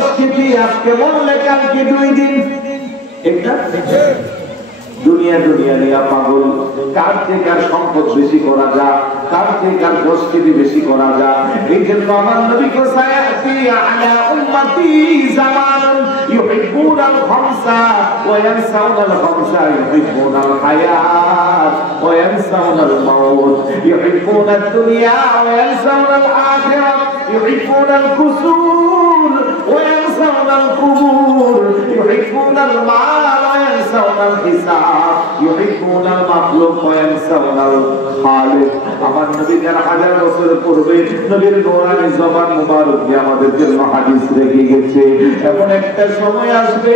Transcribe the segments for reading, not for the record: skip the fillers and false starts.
সংস্কৃতি, আজকে বললে কালকে 2 দিন। এটা দুনিয়া দুনিয়া নিয়ে পাগল, কার থেকে কার সম্পদ বেশি করা যায়, কার থেকে কার সংস্কৃতি বেশি করা যায়। এই জন্য আমার নবী কো সায়াতি আলা উম্মতি জামানুন ইউহিব্বুনাল খামসা ওয়া ইয়ানসাউনাল খামসা, ইউহিব্বুনাল হায়াত ওয়া ইয়ানসাউনাল মাউত, ইউহিব্বুনাদ দুনিয়া ওয়া ইয়ানসাউনাল আখিরাহ, ইউহিব্বুনাল কুসুর ওয়া ইয়ানসাউনাল কুবুর, ইউহিব্বুনাল মাল ওয়া ইয়ানসাউনাল হিসাব, ইউহিব্বুনাল মাখলুক ওয়া ইয়ানসাউনাল খালিক। আমার নবী যার 1000 বছর পূর্বে নবীর নূরানি জবান মুবারক দিয়ে আমাদের জন্য হাদিস রেখে গেছে। এমন একটা সময় আসবে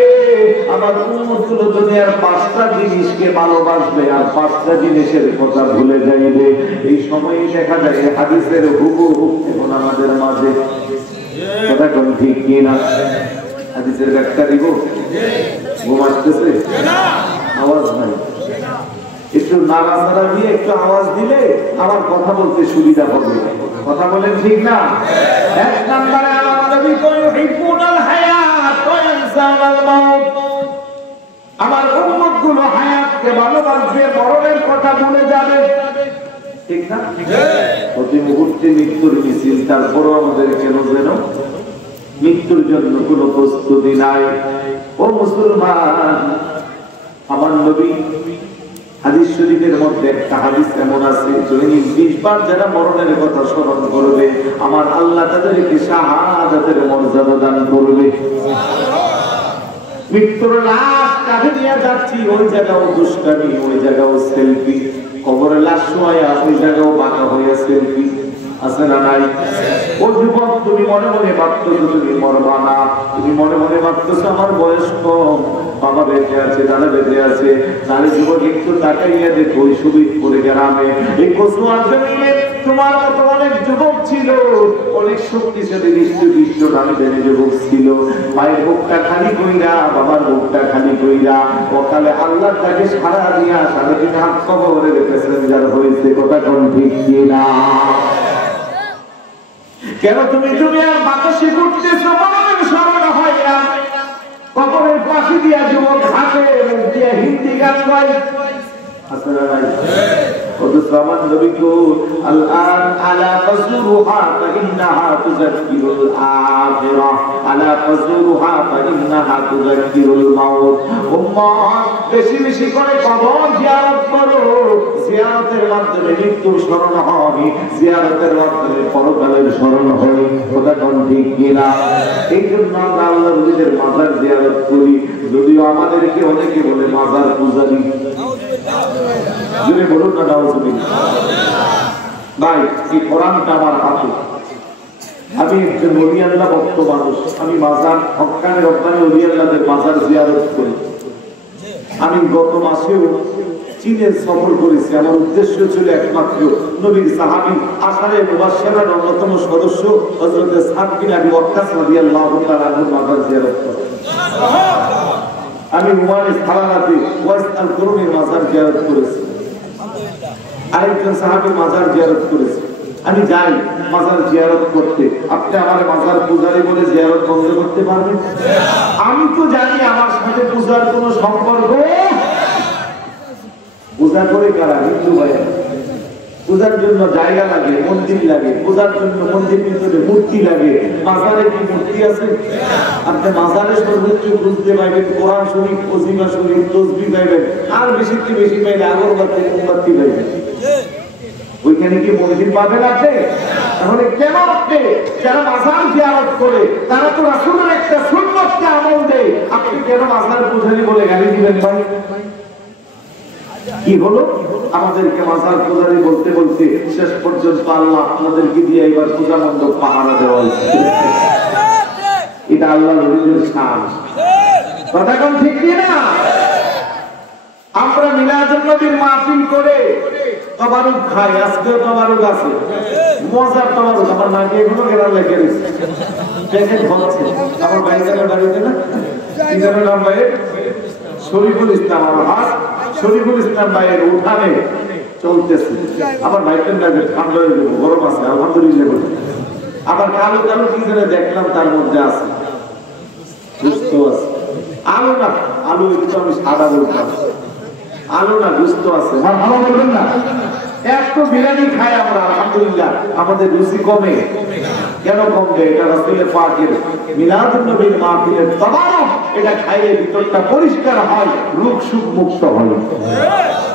আমার উম্মতগুলো দুনিয়ার 5টা জিনিসকে ভালোবাসবে আর 5টা জিনিসের কথা ভুলে যাইবে। এই সময়ে দেখা যায় হাদিসের হুবহু এখন আমাদের মাঝে। কথা কোন ঠিক কি না? হাদিসের ব্যাখ্যা দিব? ঘুম আসতেছে? আওয়াজ নাই। একটু নাড়াচাড়া দিয়ে একটু আওয়াজ দিলে আমার কথা বলতে সুবিধা হবে। কথা বলেন ঠিক না? 1 নম্বরে আমার নবী কয় ইউহিব্বুনাল হায়াত ওয়া ইয়ানসাউনাল মাউত। আমার উম্মতগুলো হায়াতকে ভালোবাসবে, মরণের কথা ভুলে যাবে। ঠিক না? প্রতি মুহূর্তে মৃত্যুর মিছিল, তারপরও আমাদের কেন যেন মৃত্যুর জন্য কোনো প্রস্তুতি নাই। ও মুসলমান, আমার নবী হাদিস শরীফের মধ্যে একটা হাদিস এমন আছে, যদি 20 বার যারা মরণের কথা স্মরণ করবে আমার আল্লাহ তাদেরকে শাহাদাতের মর্যাদা দান করবে। মৃত্যুর লাশ কাঁধে নিয়ে যাচ্ছি, ওই জায়গাও দুষ্টামি, ওই জায়গাও সেলফি। কবরের লাশ শোয়া, ওই জায়গাও বাঁকা হইয়া সেলফি। আছে না নাই? ও যুবক, তুমি মনে মনে ভাবতেছো তুমি মরবা না, তুমি মনে মনে ভাবতেছো আমার বয়স কম, বাবা বেঁচে আছে, দাদা বেঁচে আছে। তাহলে যুবক একটু তাকাইয়া দেখো ওই সুবিদপুরে গ্রামে এই কচুয়ার জমিনে তোমার মতো অনেক যুবক ছিল, অনেক শক্তিশালী দৃষ্ট নামী দেনে যুবক ছিল। মায়ের বুকটা খালি কইরা, বাবার বুকটা খালি কইরা সকালে আল্লাহ তাকে সারা দিয়া 3.5 হাত কবরে রেখেছিলেন যার হয়েছে। কথা কোন ঠিক কি না? কেন তুমি দুনিয়ার বাতাসে ঘুরতেছো, মনের স্মরণ হয় না? কবরের পাশে দিয়া যুবক হাতে দিয়া হিন্দি গান গায়। আসলে নাই অথচ আমার নবী কো আল-আন আলা ফাজুরুহা ফাইন্নাহা তুযাক্কিরুল আখিরাহ, আলা ফাজুরুহা ফাইন্নাহা তুযাক্কিরুল মাউত। উম্মত, বেশি বেশি করে কবর জিয়ারত করো। জিয়ারতের মাধ্যমে মৃত্যুর স্মরণ হয়, জিয়ারতের মাধ্যমে পরকালের স্মরণ হয়। কথা কোন ঠিক কি না? এই জন্য আমরা আল্লাহর ওলিদের মাজার জিয়ারত করি। যদিও আমাদেরকে অনেকে বলে মাজার পূজারী। জুড়ে বলুন না নাউজুবিল্লাহ। ভাই, এই কোরআনটা আমার হাতে। আমি একজন ওলি আল্লাহ ভক্ত মানুষ। আমি মাজার হক্কানে রব্বানি ওলি আল্লাহদের মাজার জিয়ারত করি। আমি গত মাসেও চীনে সফর করেছি। আমার উদ্দেশ্য ছিল একমাত্র নবীর সাহাবী আশারে মুবাশশিরার অন্যতম সদস্য হযরত সাদ বিন আবি ওয়াক্কাস রাদিয়াল্লাহু তাআলা আনহু মাজার জিয়ারত করি। আমি উমারে সালালাতে ওয়াইস আল কুরুনির মাজার জিয়ারত করেছি। আরেকজন সাহাবীর মাজার জিয়ারত করেছি। আমি যাই মাজার জিয়ারত করতে, আপনি আমার মাজার পূজারি বলে জিয়ারত বন্ধ করতে পারবেন? আমি তো জানি আমার সাথে পূজার কোনো সম্পর্ক। পূজা করে কারা? হিন্দু ভাইয়া। পূজার জন্য জায়গা লাগে, মন্দির লাগে। পূজার জন্য মন্দির ভিতরে মূর্তি লাগে। মাজারে কি মূর্তি আছে? আপনি মাজারে সর্বোচ্চ বুঝতে পাইবেন কোরআন শরীফ, ওজিমা শরীফ, তসবিহ পাইবেন, আর বেশি বেশি পাইলে আগরবাতি, মোমবাতি পাইবেন। ওইখানে কি মন্দির পাবেন আপনি? তাহলে কেন আপনি যারা মাজার জিয়ারত করে তারা তো রাসূলের একটা সুন্নতকে আমল দেয়, আপনি কেন মাজার পূজারি বলে গালি দিবেন ভাই? কি হলো? আমাদেরকে মাজার পূজারি বলতে বলতে শেষ পর্যন্ত আল্লাহ আপনাদেরকে দিয়ে এবার পূজা মণ্ডপ পাহারা দেওয়া হয়েছে। এটা আল্লাহর ওলিদের শান। কথা কোন ঠিক কি না? আমরা মিলাদুন নবীর মাহফিল করে তবারুক খাই। আজকেও তবারুক আছে, মজার তবারুক। আমার নাকি এগুলো গেরার লেগে রয়েছে, প্যাকেট হচ্ছে। আমার বাইকের বাড়িতে না কি যেন নাম ভাইয়ের, শরীফুল ইসলাম। আমার হাত শরীফুল ইসলাম ভাইয়ের উঠানে চলতেছে। আমার ভাইকের নাকি ঠান্ডা হয়ে যাবো, গরম আছে আলহামদুলিল্লাহ। আবার কালো কালো কি যেন দেখলাম তার মধ্যে আছে। সুস্থ আছে। আলু না, আলু একটু আমি সাদা বলতাম, আলু না সুস্থ আছে। ভালো বলবেন না? এত বিরিয়ানি খাই আমরা, আলহামদুলিল্লাহ আমাদের রুচি কমে কেন? কমবে? এটা রাসূলের পাকের মিলাদুন নবীর মাহফিলের তাবারক, এটা খাইলে ভিতরটা পরিষ্কার হয়, রোগ সুখ মুক্ত হয়।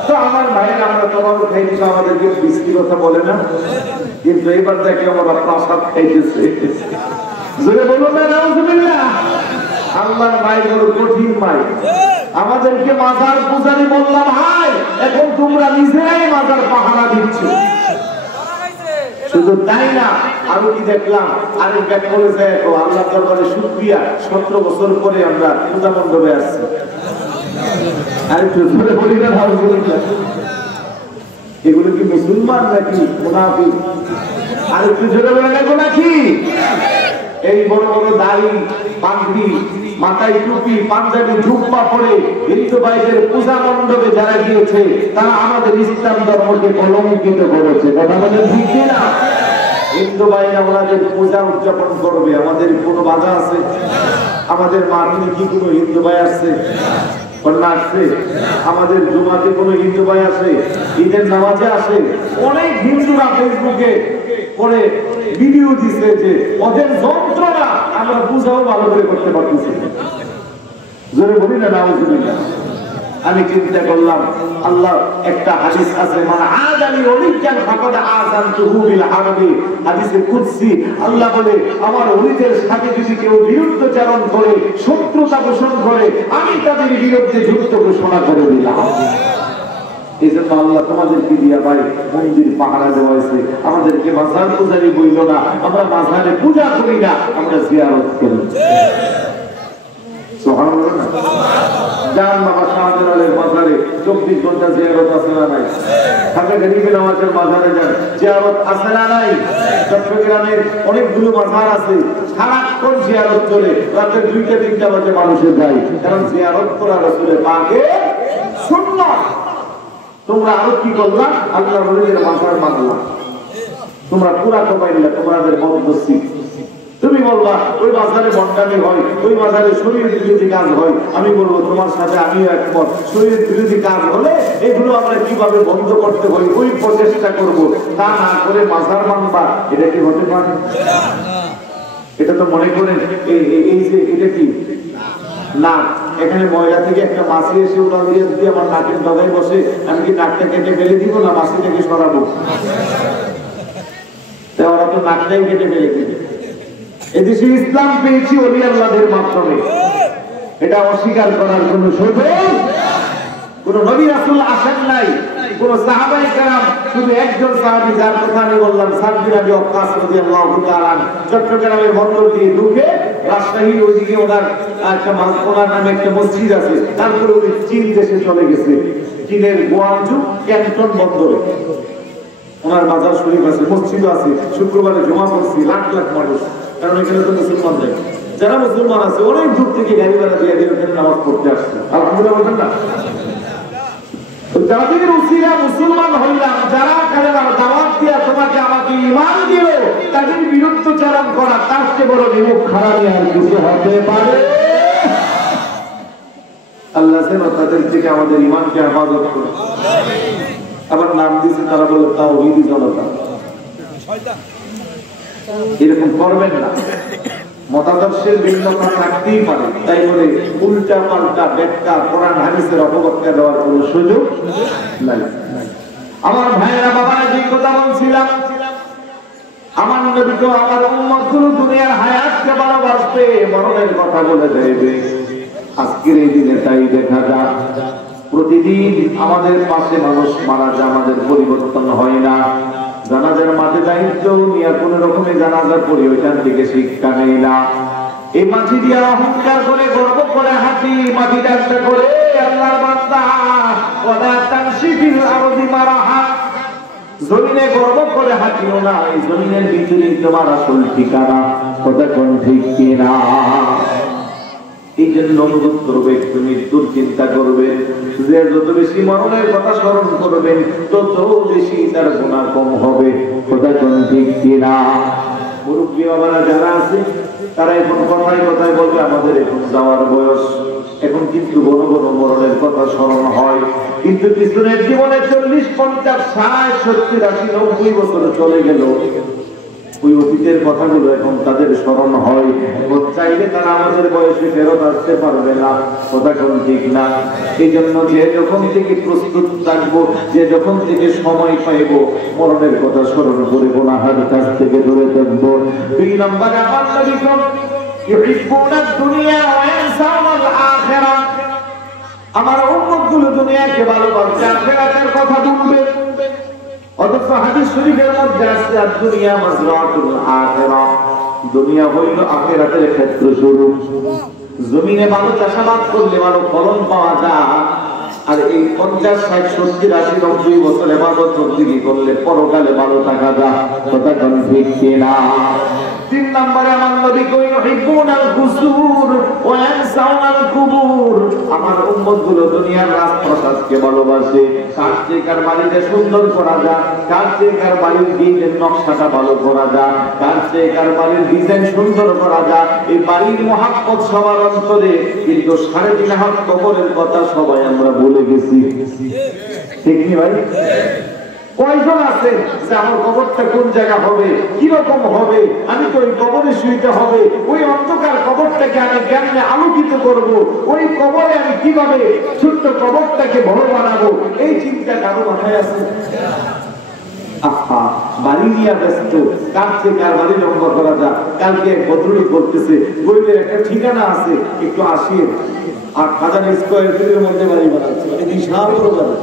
তো আমার ভাইয়েরা, আমরা তাবারক খাইছি, আমাদেরকে বিস্কির কথা বলে না, কিন্তু এবার দেখে আমরা প্রসাদ খাইতেছে। জোরে বলুন না নাউজুবিল্লাহ। আল্লাহর মাই বড় কঠিন মাই। আমাদেরকে মাজার পূজারি বললাম, ভাই এখন তোমরা নিজেরাই মাজার পাহারা দিচ্ছ। শুধু তাই না, আমি কি দেখলাম আরেক ব্যাগ করে যায়, আল্লাহ দরবারে শুকরিয়া, 17 বছর পরে আমরা পূজা মণ্ডপে আসছি। আরেকটু জোরে বলি না নাউজুবিল্লাহ। এগুলো কি মুসলমান নাকি মুনাফিক? আরেকটু জোরে বলে দেখো নাকি? এই বড় বড় দাড়ি, পাগড়ি, মাথায় টুপি, পাঞ্জাবি, জুব্বা পরে হিন্দু ভাইদের পূজা মণ্ডপে যারা গিয়েছে, তারা আমাদের ইসলাম ধর্মকে কলঙ্কিত করেছে। কথা বলেন ঠিক কি না? হিন্দু ভাইরা ওনাদের পূজা উদযাপন করবে, আমাদের কোনো বাধা আছে? আমাদের মাহফিলে কি কোনো হিন্দু ভাই আসছে? আসছে? আমাদের জুমাতে কোনো হিন্দু ভাই আসে? ঈদের নামাজে আসে? অনেক হিন্দুরা ফেসবুকে করে ভিডিও দিচ্ছে যে ওদের যন্ত্রণা আমরা পূজাও ভালো করে করতে পারতেছি। জোরে বলি না নাউজুবিল্লাহ। আমি চিন্তা করলাম, আল্লাহ একটা হাদিস আছে, মানে আযানি ওলিয়ান ফাকাদ আযানতুহু বিল হারবি, হাদিসে কুদসি। আল্লাহ বলে, আমার ওলিদের সাথে যদি কেউ বিরুদ্ধচারণ করে, শত্রুতা পোষণ করে, আমি তাদের বিরুদ্ধে যুদ্ধ ঘোষণা করে দিলাম। এই জন্য আল্লাহ তোমাদেরকে দিয়া ভাই মন্দির পাহারা দেওয়া হয়েছে। আমাদেরকে মাজার পূজারি বইল না, আমরা মাজারে পূজা করি না, আমরা জিয়ারত করি। সুবহানাল্লাহ। জান বাবা শাহজালালের মাজারে 24 ঘন্টা জিয়ারত আছে না নাই? ঢাকা গরিবের নামাজের মাজারে যান, জিয়ারত আছে না নাই? চট্টগ্রামের অনেকগুলো মাজার আছে, সারাক্ষণ জিয়ারত চলে, রাতে 2টা-3টা বাজে মানুষের যায়, কারণ জিয়ারত করা রাসূলের পাকের সুন্নাত। তোমরা আরো কি করলা? আল্লাহর ওলিদের মাজার মানলা, তোমরা পুরা কমাইলা, তোমাদের বদনসি। তুমি বলবা ওই মাজারে বন্ডামি হয়, ওই মাজারে শরীর বিরোধী কাজ হয়। আমি বলবো তোমার সাথে আমিও একমত, শরীর বিরোধী কাজ হলে এগুলো আমরা কিভাবে বন্ধ করতে হয় ওই প্রচেষ্টা করব। তা না করে মাজার মানবা, এটা কি হতে পারে? এটা তো মনে করেন এই যে এটা কি না, এখানে ময়লা থেকে একটা মাছি এসে উড়াল দিয়ে যদি আমার নাকের ডগায় বসে, আমি কি নাকটা কেটে ফেলে দিব না মাছিটাকে সরাবো? ওরা তো নাকটাই কেটে ফেলে দিবে। এদেশে ইসলাম পেয়েছি ওলি আল্লাহদের মাধ্যমে, এটা অস্বীকার করার কোন সুযোগ, কোন নবী রাসূল আসেন নাই, কোন সাহাবায়ে কেরাম, শুধু একজন সাহাবী যার কথা আমি বললাম, সাদ বিন আবি ওয়াক্কাস রাদিয়াল্লাহু তাআলা, চট্টগ্রামের বন্দর দিয়ে ঢুকে রাজশাহী ওইদিকে ওনার নামে একটা মসজিদ আছে, তারপরে উনি চীন দেশে চলে গেছে, চীনের গুয়াংজু ক্যান্টন বন্দরে ওনার মাজার শরীফ আছে, মসজিদ আছে, শুক্রবারে জমা পড়ছি লাখ লাখ মানুষ, কারণ এখানে তো মুসলমান নেই। যারা মুসলমান আছে অনেক দূর থেকে গাড়ি ভাড়া দিয়ে ওখানে নামাজ পড়তে আসছে। আলহামদুলিল্লাহ বলেন না? যাদের উসিলা মুসলমান হইলাম, যারা দাওয়াত দিয়া তোমাকে আমাকে ঈমান দিল, তাদের বিরুদ্ধচারণ করা তার চেয়ে বড় বিমুখ খারাপি আর কিছু হতে পারে? আল্লাহ যেন তাদের থেকে আমাদের ঈমানকে হেফাজত করে। আবার নাম দিয়েছে তারা বলে তাওহীদি জনতা। এরকম করবেন না, মতাদর্শের ভিন্নতা থাকতেই পারে, তাই বলে উল্টা পাল্টা ব্যাখ্যা কোরআন হাদিসের অপব্যাখ্যা দেওয়ার কোনো সুযোগ নাই। আমার ভাইয়েরা, বাবারা, যে কথা বলছিলাম, আমার নবী তো আমার উম্মতগুলো দুনিয়ার হায়াতকে ভালোবাসবে, মরণের কথা বলে দেবে। আজকের এই দিনে তাই দেখা যায়, প্রতিদিন আমাদের পাশে মানুষ মারা যায়, আমাদের পরিবর্তন হয় না। জানাজার মাঠে দায়িত্ব নিয়ে কোন রকমের জানাজার পরি ওইখান থেকে শিক্ষা নেই না। এই মাটি দিয়ে অহংকার করে গর্ব করে হাঁটি, মাটি ডাক্তা করে আল্লাহর বান্দা ওয়ালা তামশি ফিল আরদি মারাহা, জমিনে গর্ব করে হাঁটিও না, এই জমিনের ভিতরে তোমার আসল ঠিকানা। কথা কোন ঠিক কিনা? এই জন্য অনুভব করবে, একটু মৃত্যুর চিন্তা করবে, যে যত বেশি মরণের কথা স্মরণ করবেন তত বেশি তার গুনাহ কম হবে। কথা কোন ঠিক কিনা? মুরব্বী বাবারা যারা আছে তারা এখন কথায় কথায় বলবে আমাদের এখন যাওয়ার বয়স, এখন কিন্তু বড় বড় মরণের কথা স্মরণ হয়, কিন্তু পিছনের জীবনে 40, 50, 60, 70, 80, 90 বছর চলে গেল, ওই অতীতের কথাগুলো এখন তাদের স্মরণ হয়। চাইলে তারা আমাদের বয়সে ফেরত আসতে পারবে না, কথা কোন ঠিক না? এই জন্য যে যখন থেকে প্রস্তুত থাকবো, যে যখন থেকে সময় পাইব, মরণের কথা স্মরণ করে গুনাহের কাছ থেকে দূরে থাকবো। 2 নম্বরে আমার নবী ইউহিব্বুনা দুনিয়া ওয়া ইয়ানসাউনাল আখিরাহ, আমার উম্মতগুলো দুনিয়াকে ভালোবাসে, আখিরাতের কথা ভুলবে। অথচ হাদিস শরীফের মধ্যে আছে দুনিয়া মাজরাতুল আখিরাহ, দুনিয়া হইল আখিরাতের ক্ষেত্রস্বরূপ। জমিনে ভালো চাষাবাদ করলে ভালো ফলন পাওয়া যায়, আর এই 50, 60, 70, 80, 90 বছর ইবাদত বন্দেগী করলে পরকালে ভালো টাকা যায়, কথা কোন ঠিক কিনা? 3 নম্বরে আমার নবী কই ইউহিব্বুনাল কুসুর ওয়া ইয়ানসাউনাল কুবুর, আমার উম্মতগুলো দুনিয়ার রাজপ্রাসাদকে ভালোবাসে। কার চেয়ে কার বাড়িতে সুন্দর করা যায়, কার চেয়ে কার বাড়ির ডিজাইন নকশাটা ভালো করা যায়, কার চেয়ে কার বাড়ির ডিজাইন সুন্দর করা যায়, এই বাড়ির মহাব্বত সবার অন্তরে, কিন্তু 3.5 হাত কবরের কথা সবাই আমরা ভুলে গেছি, ঠিক কি ভাই? কয়জন আছে যে আমার কবরটা কোন জায়গা হবে, কিরকম হবে, আমি তো ওই কবরে শুইতে হবে, ওই অন্ধকার কবরটাকে আমি কেমনে আলোকিত করব, ওই কবরে আমি কিভাবে ছোট্ট কবরটাকে বড় বানাবো, এই চিন্তা কারো মাথায় আছে? বাড়ি নিয়ে ব্যস্ত, কার থেকে কার বাড়ি লম্বা করা যায়। কালকে ভদ্রলোক বলতেছে বইয়ের একটা ঠিকানা আছে, একটু আসিয়ে 8,000 স্কয়ার ফিটের মধ্যে বাড়ি বানাচ্ছে, বিশাল বড় বাড়ি।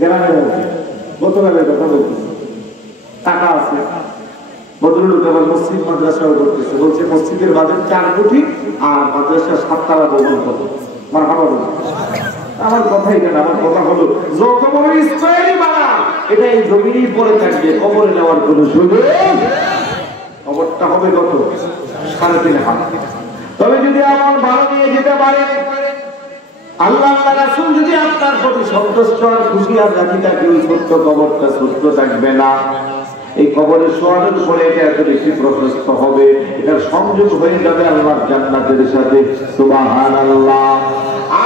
গ্রামের মধ্যে গতকালের কথা বলতেছে, টাকা আছে। ভদ্রলোক আবার মসজিদ মাদ্রাসাও করতেছে, বলছে মসজিদের বাজেট 4 কোটি আর মাদ্রাসা 7 তলা ভবন কত। আমার কথাই কেন, আমার কথা হলো যত বড় স্কয়ারই বানা, এটা এই জমিনেই পড়ে থাকবে, কবরে নেওয়ার কোনো সুযোগ। কবরটা হবে কত? 3.5 হাত। তবে যদি আমার ভালো নিয়ে যেতে পারে, আল্লাহ রাসূল যদি আপনার প্রতি সন্তুষ্ট আর খুশি আর রাজি থাকে, ওই ছোট্ট কবরটা ছোট্ট থাকবে না। এই কবরের সোয়ালের উপরে এটা এত বেশি প্রশস্ত হবে, এটার সংযোগ হয়ে যাবে আল্লাহর জান্নাতের সাথে, সুবহানাল্লাহ।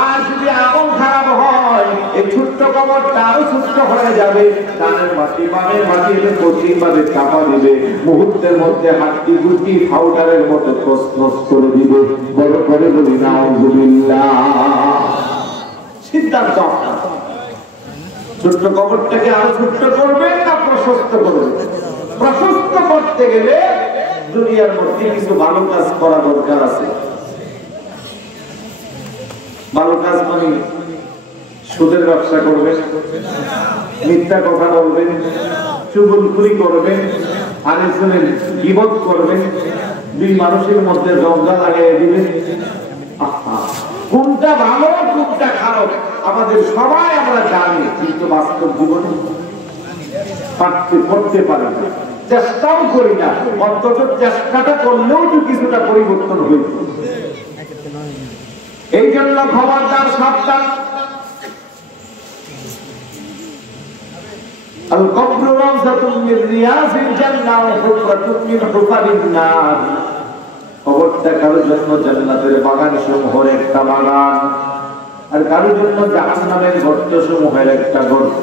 আর যদি আমল খারাপ হয়, এই ছোট্ট কবরটা আরো ছোট্ট হয়ে যাবে, ডানের মাটি বামের মাটি কঠিনভাবে চাপা দিবে, মুহূর্তের মধ্যে হাড্ডি গুটি পাউডারের মতো তছনছ করে দিবে। বড় করে বলি নাউযুবিল্লাহ। সিদ্ধান্ত আপনার, ছোট্ট কবরটাকে আরো ছোট্ট করবে না প্রশস্ত করবে? প্রশস্ত করতে গেলে দুনিয়ার মধ্যে কিছু ভালো কাজ করা দরকার আছে। ভালো কাজ মানে সুদের ব্যবসা করবেন, মিথ্যা কথা বলবেন, চুগলখুরি করবেন, আরেকজনের গীবত করবেন, 2 মানুষের মধ্যে ঝগড়া লাগিয়ে দিবেন। কোনটা ভালো কোনটা খারাপ আমাদের সবাই আমরা জানি, কিন্তু বাস্তব জীবনে করতে পারি না, চেষ্টাও করি না। অন্তত চেষ্টাটা করলেও তো কিছুটা পরিবর্তন হইত। এই জন্য খবরদার, সাবধান। আল কবরু রাওযাতুম মিন রিয়াযিল জান্নাহ ওয়া হুফরাতুম মিন হুফারিন নার, কবরটা কারোর জন্য জান্নাতের বাগান সমূহের একটা বাগান, আর কারোর জন্য জাহান্নামের গর্ত সমূহের একটা গর্ত।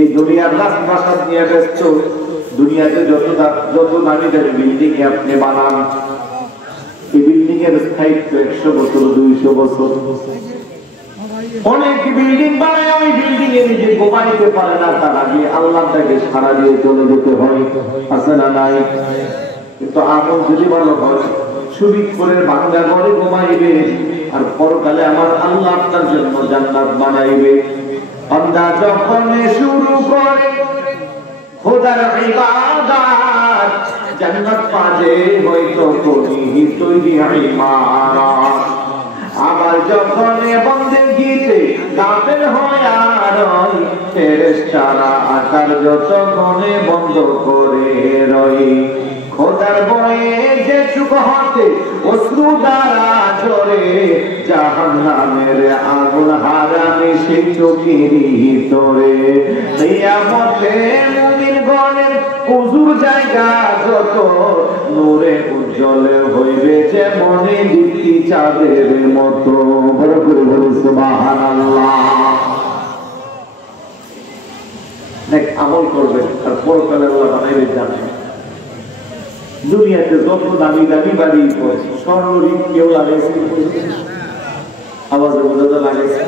এই দুনিয়ার রাজপ্রাসাদ নিয়ে ব্যস্ত, দুনিয়াতে যত দামি দামি বিল্ডিং আপনি বানান, এই বিল্ডিং এর স্থায়িত্ব 100 বছর, 200 বছর। অনেক বিল্ডিং বানায়, ওই বিল্ডিং এ নিজে ঘুমাইতে পারে না, তার আগে আল্লাহটাকে সারা দিয়ে চলে যেতে হয়, আছে না নাই? কিন্তু আমল যদি ভালো হয়, সুবিক করে বাংলা ঘরে ঘুমাইবে, আর পরকালে আমার আল্লাহ আপনার জন্য জান্নাত বানাইবে। বান্দা যখন শুরু করে খোদার ইবাদত, জান্নাত পাজে হয়তো কোনি তৈরি ইমারত। আবার যখন বন্দেগীতে গাফেল হয় আর ফেরেশতারা তার যতক্ষণে বন্ধ করে রই, খোদার বয়ে যে চুপ হতে অশ্রু দ্বারা ঝরে, জাহান্নামের আগুন হারামে সেই চোখেরই ভিতরে। কিয়ামতে মুমিন গণের উজুর জায়গা যত নূরে উজ্জ্বলে হইবে যেমনি দীপ্তি চাঁদের মতো। বড় করে বলি সুবহানাল্লাহ। নেক আমল করবেন আর পরকালে আল্লাহ বানাইবে জানেন। দুনিয়াতে যত দামি দামি বাড়ি পড়েছে স্বর্ণঋণ কেউ লাগাইছে আওয়াজে বোঝাতে লাগাইছে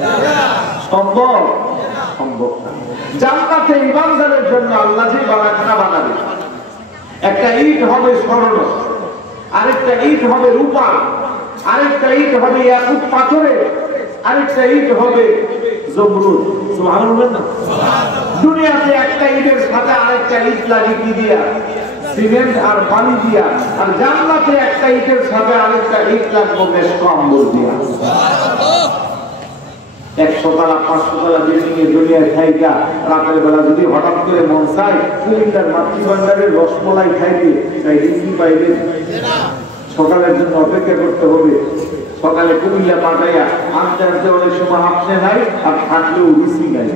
সম্ভব সম্ভব না। জান্নাতে ইমানদারের জন্য আল্লাহ যে বাগানখানা বানাবে, একটা ইট হবে স্বর্ণ, আরেকটা ইট হবে রূপা, আরেকটা ইট হবে ইয়াকুত পাথরে, আরেকটা ইট হবে জমরুদ। সুবহানাল্লাহ না? দুনিয়াতে একটা ইটের সাথে আরেকটা ইট লাগিয়ে দিয়া সিমেন্ট আর পানি দিয়া, আর জান্নাতে একটা ইটের সাথে আরেকটা ইট লাগবে মেশক আম্বর দিয়া। 100 তলা 500 তলা বিল্ডিং এ দুনিয়ায় খাইকা রাতের বেলা যদি হঠাৎ করে মন চায় কুমিল্লার মাতৃভান্ডারের রসমলাই খাইবে, তাইলে কি পাইবে? সকালের জন্য অপেক্ষা করতে হবে। সকালে কুমিল্লা পাঠাইয়া আনতে আনতে অনেক সময় আপনি নাই আর থাকলেও রুচি নাই,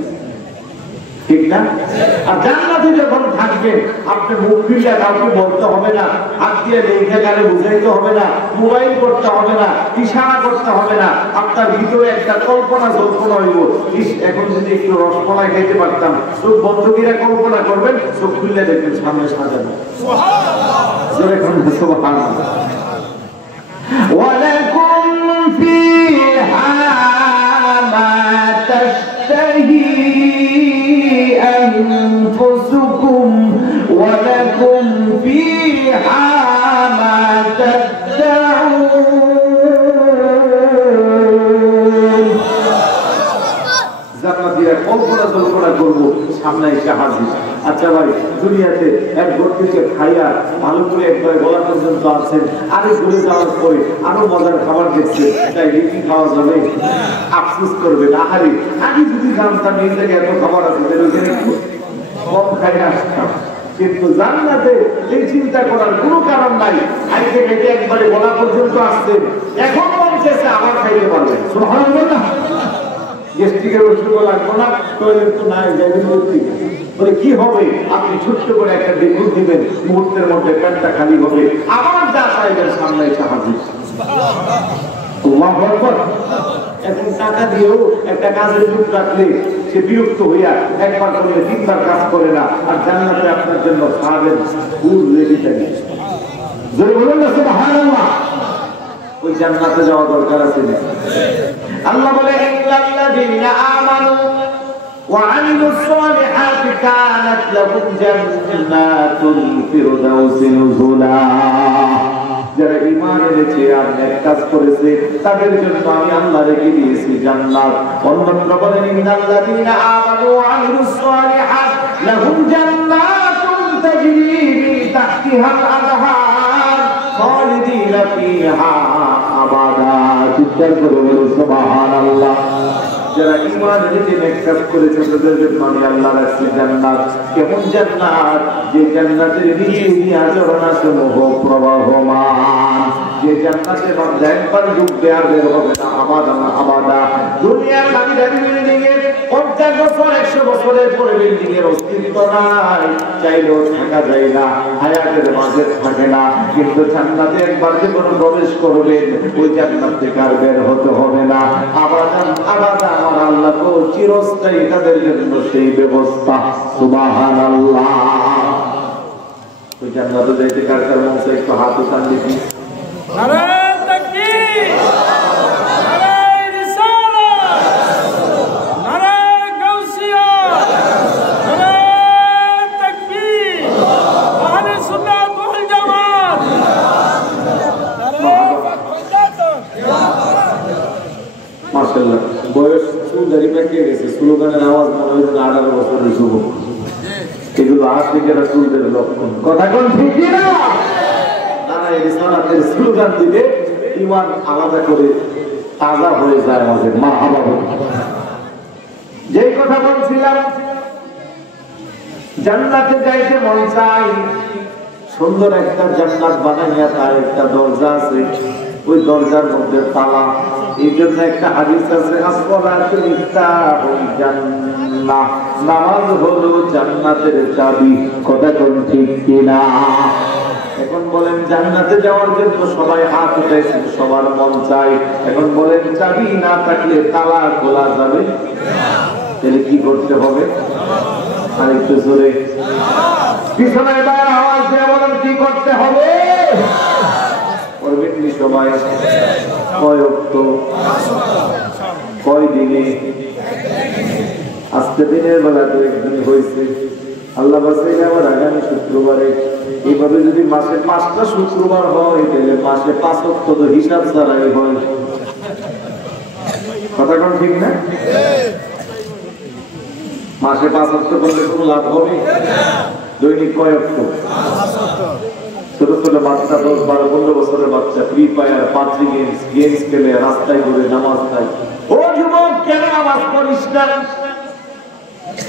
ঠিক না? আর জান্নাতে যখন থাকবেন আপনি মুখ ফিরিয়ে কাউকে বলতে হবে না, হাত দিয়ে লেখা গালে বুঝাইতে হবে না, মোবাইল করতে হবে না, ইশারা করতে হবে না। আপনার ভিতরে একটা কল্পনা জল্পনা হইব, এখন যদি একটু রসমলাই খাইতে পারতাম। চোখ বন্ধ করে কল্পনা করবেন, চোখ খুললে দেখবেন সামনে সাজানো। সুবহানাল্লাহ। ওয়ালাকুম ফিহা মা তাশতাহি أنفسكم ولكم فيها ما تدعون। জান্নাতীরা কল্পনা কল্পনা করবো সামনে এসে হাজির। আচ্ছা ভাই, দুনিয়াতে এক ঘর থেকে খাইয়া ভালো করে একবার গলা পর্যন্ত আছেন, আরেক ঘুরে যাওয়ার পরে আরো মজার খাবার দেখছেন, তাই রুটি খাওয়া যাবে? আফসোস করবেন, আহারে আগে যদি জানতাম এই জায়গায় এত খাবার আছে তাহলে ওইখানে কম খাই আসতাম। কিন্তু জান্নাতে এই চিন্তা করার কোনো কারণ নাই। খাইতে খাইতে একবারে গলা পর্যন্ত আসছেন, এখন মন চেয়েছে আবার খাইতে পারবেন। সুবহানাল্লাহ। গ্যাস্ট্রিকের ওষুধ লাগবে না, টয়লেট তো নাই, যাইবেন বলে কি হবে? আপনি ছোট্ট করে একটা ডেকুর দিবেন, মুহূর্তের মধ্যে প্যান্টটা খালি হবে, আবার যা চাইবেন সামনে এসে হাজির। এখন টাকা দিয়েও একটা কাজের লোক রাখলে সে বিরক্ত হইয়া একবার করলে 3 বার কাজ করে না। আর জান্নাতে আপনার জন্য খাবেন ফুল রেডি থাকে। যদি বলেন না সুবহানাল্লাহ, ওই জান্নাতে যাওয়া দরকার আছে না? আল্লাহ বলে ইল্লাল্লাযিনা আমানু ওয়া আমিলুস সালিহাতি কানাত লাহুম জান্নাতুল ফিরদাউসি নুজুলা। যারা ঈমান এনেছে আর নেক কাজ করেছে তাদের জন্য আমি আল্লাহ রেখে দিয়েছি জান্নাত। অন্যত্র বলেন ইন্নাল্লাযিনা আমানু ওয়া আমিলুস সালিহাত লাহুম জান্নাতুন তাজরি মিন তাহতিহাল আনহার খালিদিনা ফিহা আবাদা। চিৎকার করে বলুন সুবহানাল্লাহ। যারা ঈমান এনেছে নেক কাজ করেছে তাদের জন্য আমি আল্লাহ রাখছি জান্নাত। কেমন জান্নাত? যে জান্নাতের নিচে ঝরনা সমূহ প্রবাহমান, যে জান্নাতে বান্দা একবার ঢুকবে আর বের হবে না আবাদা আবাদা। দুনিয়ার দামি দামি বিল্ডিং এর 50 বছর 100 বছরের পরে বিল্ডিং এর অস্তিত্ব নাই, চাইলেও থাকা যায় না, হায়াতের মাঝে থাকে না। কিন্তু জান্নাতে একবার যখন প্রবেশ করবেন ওই জান্নাত থেকে আর বের হতে হবে না আবাদা আবাদা। আমার আল্লাহ তো চিরস্থায়ী তাদের জন্য সেই ব্যবস্থা। সুবহানাল্লাহ। ওই জান্নাতে যাইতে কার কার মন চায় একটু হাত উঠান দেখি। নারে তাকবীর, নারে রিসালাত, নারে গাউসিয়া, নারে তাকবীর, আহলে সুন্নাত ওয়াল জামাত, নারে ফায়দাত। মাশাআল্লাহ। বয়স সুন্দরী পেকে গেছে, স্লোগানের আওয়াজ মনে হয় 18 বছরের যুবক। এগুলো আশিকের রাসূলের লক্ষণ। কথা কোন ঠিক না? তারা এই রিসালাতের স্লোগান দিলে ঈমান আলাদা করে তাজা হয়ে যায় আমাদের মা বাবা। যেই কথা বলছিলাম, জান্নাতে যাইতে মন চাই, সুন্দর একটা জান্নাত বানাইয়া তার একটা দরজা আছে, ওই দরজার মধ্যে তালা। এই জন্য একটা হাদিস আছে, আসসালাতু মিফতাহুল জান্নাহ, নামাজ হলো জান্নাতের চাবি। কথা কোন ঠিক কিনা? এখন বলেন জান্নাতে যাওয়ার জন্য সবাই হাত উঠাইছেন, সবার মন চায়। এখন বলেন চাবি না থাকলে তালা খোলা যাবে না, তাহলে কি করতে হবে? আর একটু জোরে পিছনে এবার আওয়াজ দিয়ে বলেন কি করতে হবে? করবেন কি সবাই? কয় ওয়াক্ত, কয় দিনে? আজকে দিনের বেলা তো একদিন হয়েছে, আল্লাহ বাঁচাইলে আবার আগামী শুক্রবারে। এইভাবে যদি মাসে 5টা শুক্রবার হয় তাহলে মাসে 5 ওয়াক্ত তো হিসাব ছাড়াই হয়। কথা কোন ঠিক না? মাসে 5 ওয়াক্ত করলে কোনো লাভ হবে? দৈনিক কয় ওয়াক্ত? ছোট ছোট বাচ্চা 10, 12, 15 বছরের বাচ্চা ফ্রি ফায়ার, পাবজি গেমস খেলে রাস্তায় ঘুরে নামাজ নাই। ও যুবক, কেন নামাজ পড়িস না?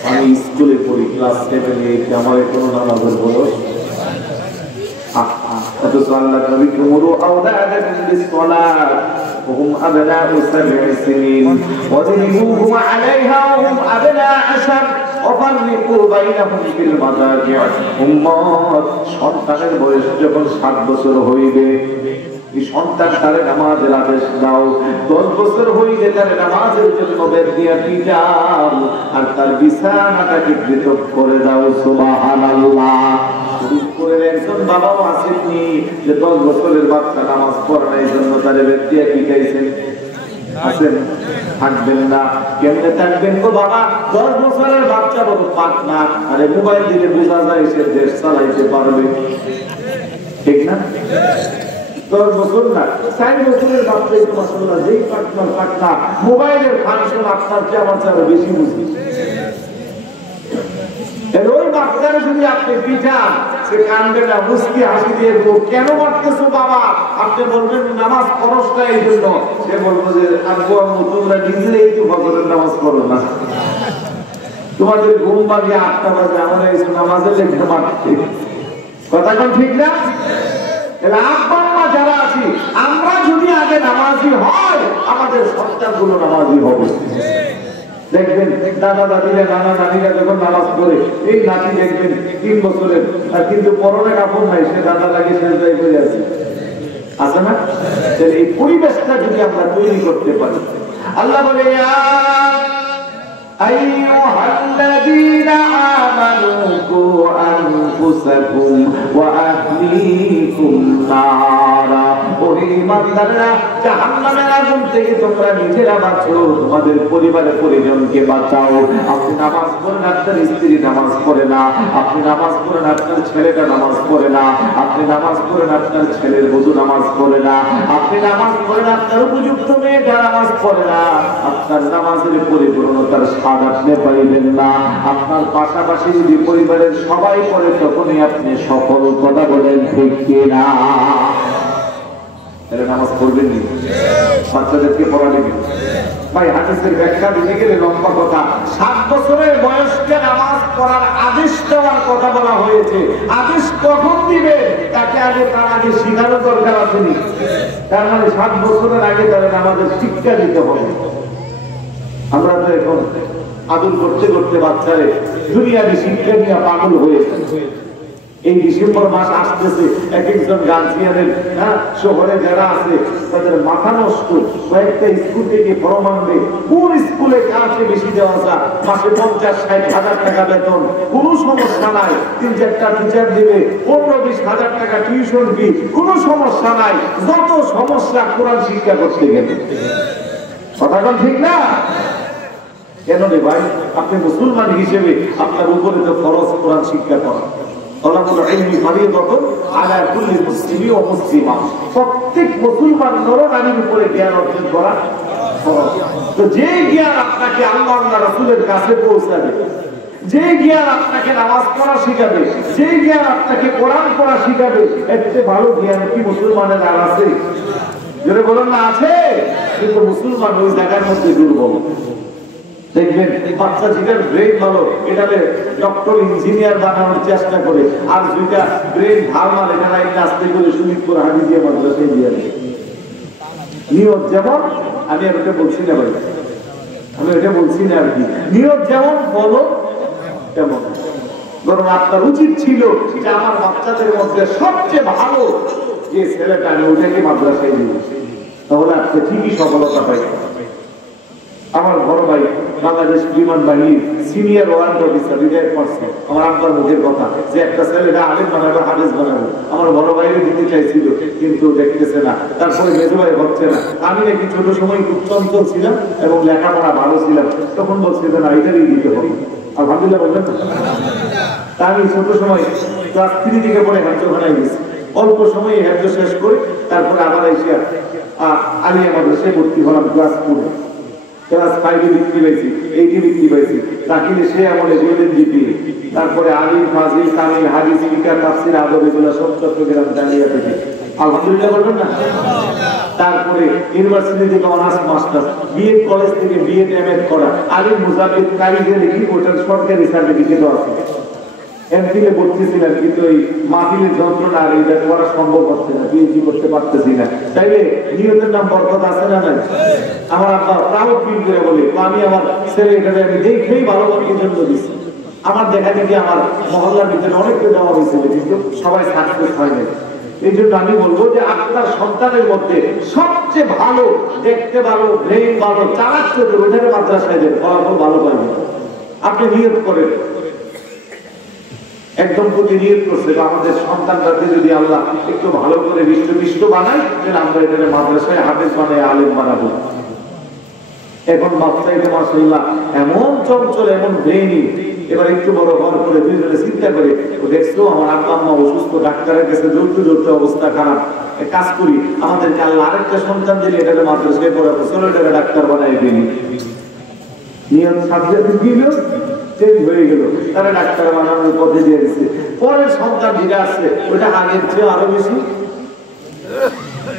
আমি স্কুলে পড়ি, ক্লাস 7-এ, আমার কোনো নামাজের বলো। অথচ আল্লাহ নবী কুমরু আওলাদাকুম বিসসালাত ওয়া হুম আবনাউ 7 সিনিন ওয়াজরিবুহুম আলাইহা ওয়া হুম আবনাউ 10 ওয়াফাররিকু বাইনাহুম ফিল মাদাজি'। উম্মত, সন্তানের বয়স যখন 7 বছর হইবে, এই সন্তান তারে নামাজের আদেশ দাও। 10 বছর হইলে তারে নামাজের জন্য বের দিয়া পিটাও, আর তার বিছানাটাকে পৃথক করে দাও। সুবহানাল্লাহ। একজন বাবাও আসেননি যে 10 বছরের বাচ্চা নামাজ পড়ে না, এই জন্য তারে বের দিয়া পিটাইছেন? আছেন? থাকবেন না। কেমনে থাকবেন গো বাবা? 10 বছরের বাচ্চা বড় পাক না, আরে মোবাইল দিলে বোঝা যায় সে দেশ চালাইতে পারবে, ঠিক না? 10 বছর না, 4 বছরের বাচ্চা একটু মাশাআল্লাহ যেই পাক না, মোবাইলের ফাংশন আপনার চেয়ে আমার চেয়ে বেশি বুঝি। ওই বাচ্চারা যদি আপনি পিটান, সে কান্দবে না, মুস্কি হাসি দিয়ে কেন মারতেছো বাবা? আপনি বলবেন নামাজ পড়স না এই জন্য। সে বলবো যে আব্বু আম্মু তোমরা নিজেরাই তো ফজরের নামাজ পড়ো না, তোমাদের ঘুম ভাঙিয়ে 8টা বাজে, আমরা এই নামাজে লেগে মারতে। কথা কোন ঠিক না? এবার আব্বা আম্মা যারা আছি, আমরা যদি আগে নামাজি হয়, আমাদের সন্তানগুলো নামাজি হবে। দেখবেন দাদা দাদিরা, নানা নানিরা যখন নামাজ পড়ে, এই নাতি দেখবেন 3 বছরের, কিন্তু পরনে কাপড় নাই, সে দাদা লাগে সেজদায় করে আছে, আছে না? এই পরিবেশটা যদি আমরা তৈরি করতে পারি, আল্লাহ বলে আইয়ুহাল্লাযীনা আমানু কু আনফুসাকুম ওয়া আহলিকুম নারা। ও ঈমানদাররা, জাহান্নামের আগুন থেকে তোমরা নিজেরা বাঁচো, তোমাদের পরিবারের পরিজনকে বাঁচাও। আপনি নামাজ পড়েন, আপনার স্ত্রী নামাজ পড়ে না। আপনি নামাজ পড়েন, আপনার ছেলেটা নামাজ পড়ে না। আপনি নামাজ পড়েন, আপনার ছেলের বধূ নামাজ পড়ে না। আপনি নামাজ পড়েন, আপনার উপযুক্ত মেয়েটা নামাজ পড়ে না। আপনার নামাজের পরিপূর্ণতার স্বাদ আপনি পাইবেন না। আপনার পাশাপাশি যদি পরিবারের সবাই পড়ে, তখনই আপনি সফল। কথা বলেন ঠিক কিনা? নামাজ পড়বেন নি? বাচ্চাদেরকে পড়ালেন ভাই? হাদিসের ব্যাখ্যা দিতে গেলে লম্বা কথা। 7 বছরের বয়সকে নামাজ পড়ার আদেশ দেওয়ার কথা বলা হয়েছে। আদেশ কখন দিবে? তাকে আগে, তার আগে শিখানোর দরকার আছে। তার মানে 7 বছরের আগে তারা নামাজের শিক্ষা দিতে হবে। আমরা তো এখন আদর করতে করতে বাচ্চারে দুনিয়াবি শিক্ষা নিয়ে পাগল হয়েছে। এই ডিসেম্বর মাস আসতেছে, এক একজন গার্জিয়ানের শহরে যারা আছে তাদের মাথা নষ্ট। কয়েকটা স্কুল থেকে ফর্ম আনবে, কোন স্কুলে কাজে বেশি দেওয়া যায়, মাসে 50-60 হাজার টাকা বেতন, কোনো সমস্যা নাই। 3-4টা টিচার দিবে, 15-20 হাজার টাকা টিউশন ফি, কোনো সমস্যা নাই। যত সমস্যা কোরআন শিক্ষা করতে গেলে। কথাটা ঠিক না? কেন রে ভাই? আপনি মুসলমান হিসেবে আপনার উপরে তো ফরজ কোরআন শিক্ষা করা। প্রত্যেক মুসলমান নরনারীর উপরে জ্ঞান অর্জন করা। তো যে জ্ঞান আপনাকে আল্লাহ রাসূলের কাছে পৌঁছাবে, যে জ্ঞান আপনাকে নামাজ পড়া শিখাবে, যে জ্ঞান আপনাকে কোরআন পড়া শিখাবে, এর চেয়ে ভালো জ্ঞান কি মুসলমানের আর আছে? যদি বলেন না আছে, কিন্তু মুসলমান ওই জায়গার মধ্যে দুর্বল। দেখবেন বাচ্চা যেটার ব্রেন ভালো, এটাকে ডক্টর ইঞ্জিনিয়ার বানানোর চেষ্টা করে, আর যেটা ব্রেন ভাল মারে, এটা নাস্তে করে সুমিত করে হাঁটি দিয়ে মাদ্রাসায় দিয়ে দেয়। নিয়ত যেমন, আমি আর ওটা বলছি না ভাই, আমি ওটা বলছি না আর কি, নিয়ত যেমন ফলো তেমন। বরং আপনার উচিত ছিল যে আমার বাচ্চাদের মধ্যে সবচেয়ে ভালো যে ছেলেটা, আমি ওটাকে মাদ্রাসায় দিব, তাহলে আজকে ঠিকই সফলতা পাই। আমার বড় ভাই বাংলাদেশ বিমান বাহিনীর সিনিয়র ওয়ারেন্ট অফিসার রিটায়ার করছে, আমার আব্বার মুখের কথা যে একটা ছেলেটা আলেম বানাবো, হাফেজ বানাবো। আমার বড় ভাইয়ের দিতে চাইছিল কিন্তু দেখতেছে না, তারপরে মেজো ভাই হচ্ছে না। আমি নাকি ছোট সময় খুব চঞ্চল ছিলাম এবং লেখাপড়া ভালো ছিলাম, তখন বলছে যে না এটারই দিতে হবে। আলহামদুলিল্লাহ বলবেন না? তা আমি ছোট সময় ক্লাস 3 থেকে পরে হেফজখানায় গেছি, অল্প সময়ে হেফজ শেষ করে তারপরে আবার এসে আলিয়া মাদ্রাসায় ভর্তি হলাম ক্লাস 4। ক্লাস 5 বৃত্তি পাইছি, 8 বৃত্তি পাইছি, তাকিলে সে আমলে গোল্ডেন জিপিএ। তারপরে আলিম, ফাজিল, কামিল, হাদিস, ফিকহ, তাফসীর, আদব এগুলো সব চট্টগ্রাম জামিয়া থেকে। আলহামদুলিল্লাহ বলবেন না? তারপরে ইউনিভার্সিটি থেকে অনার্স মাস্টার্স, বিএড কলেজ থেকে বিএড এমএড করা, আলিম মুজাদ্দিদ কারিগরি লিখি ওটার সরকারি সার্টিফিকেটও আছে। এমফিলে ভর্তি ছিলাম কিন্তু এই মাহফিলের যন্ত্রণা আর এটা করা সম্ভব হচ্ছে না, পিএইচডি করতে পারতেছি না। তাইলে নিয়তের নাম বরকত আছে না নাই? আমার আব্বা প্রাউড ফিল করে বলে আমি আমার ছেলে এটাকে আমি দেখেই ভালো করার জন্য দিচ্ছি। আমার দেখা দেখি আমার মহল্লার ভিতরে অনেককে দেওয়া হয়েছিল কিন্তু সবাই সাকসেস হয় না। এই জন্য আমি বলবো যে আপনার সন্তানের মধ্যে সবচেয়ে ভালো, দেখতে ভালো, ব্রেইন ভালো, চালাক চোখে ওইটাকে মাদ্রাসায় দেন, ফলাফল ভালো পাইবেন। আপনি নিয়ত করেন, একদম প্রতি নিয়ত করছে আমাদের সন্তানটাকে যদি আল্লাহ একটু ভালো করে বিষ্ট বানায় তাহলে আমরা এখানে মাদ্রাসায় হাফেজ বানাই, আলেম বানাবো। এখন বাচ্চাইতে মাশাআল্লাহ এমন চঞ্চল, এমন ব্রেইনি, এবার একটু বড় হওয়ার পরে দুইজনে চিন্তা করে দেখছো আমার আব্বা আম্মা অসুস্থ, ডাক্তারের কাছে দৌড়তে অবস্থা খারাপ, কাজ করি, আমাদেরকে আল্লাহ আরেকটা সন্তান দিলে এটাকে মাদ্রাসায় পড়াবো, চলো এটাকে ডাক্তার বানাই দিই। নিয়ত সাবজেক্ট দিল, চেঞ্জ হয়ে গেল, তারা ডাক্তার বানানোর পথে দিয়ে দিচ্ছে। পরের সন্তান যেটা আসছে ওটা আগের চেয়ে আরো বেশি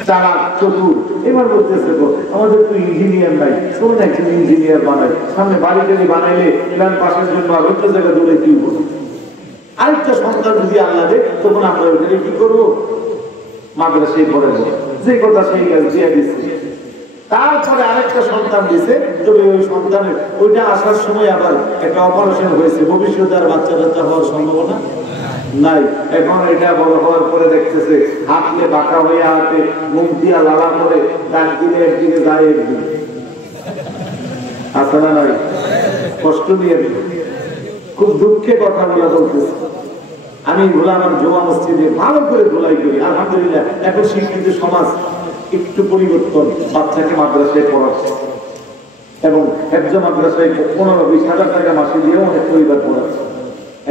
চালাক, চতুর। এবার বলতেছে আমাদের তো ইঞ্জিনিয়ার নাই, কোন একজন ইঞ্জিনিয়ার বানায়, সামনে বাড়ি টাড়ি বানাইলে প্ল্যান পাশের জন্য আর একটা জায়গায় দৌড়ে কি করবো। আরেকটা সন্তান যদি আল্লাহ দেয় তখন আমরা ওইটাকে কি করবো, মাদ্রাসায় পড়াবো। যে কথা সেই কাজ দিয়ে দিচ্ছে। তারপরে আরেকটা সন্তান দিছে, তবে ওই সন্তানের ওইটা আসার সময় আবার একটা অপারেশন হয়েছে, ভবিষ্যতে আর বাচ্চা টাচ্চা হওয়ার সম্ভাবনা নাই। এখন এটা বড় হওয়ার পরে দেখতেছে হাতলে বাঁকা হয়ে হাতে মুখ দিয়া লালা করে ডাক দিলে একদিকে যায় একদিকে আসে না নাই, কষ্ট নিয়ে খুব দুঃখে কথাগুলো বলতেছে। আমি এগুলো আমার জমা মসজিদে ভালো করে ধুলাই করি, আলহামদুলিল্লাহ। এখন শিক্ষিত সমাজ একটু পরিবর্তন, বাচ্চাকে মাদ্রাসায় পড়াচ্ছে এবং একজন মাদ্রাসায় 15-20 হাজার টাকা মাসে দিয়েও অনেক পরিবার পড়াচ্ছে।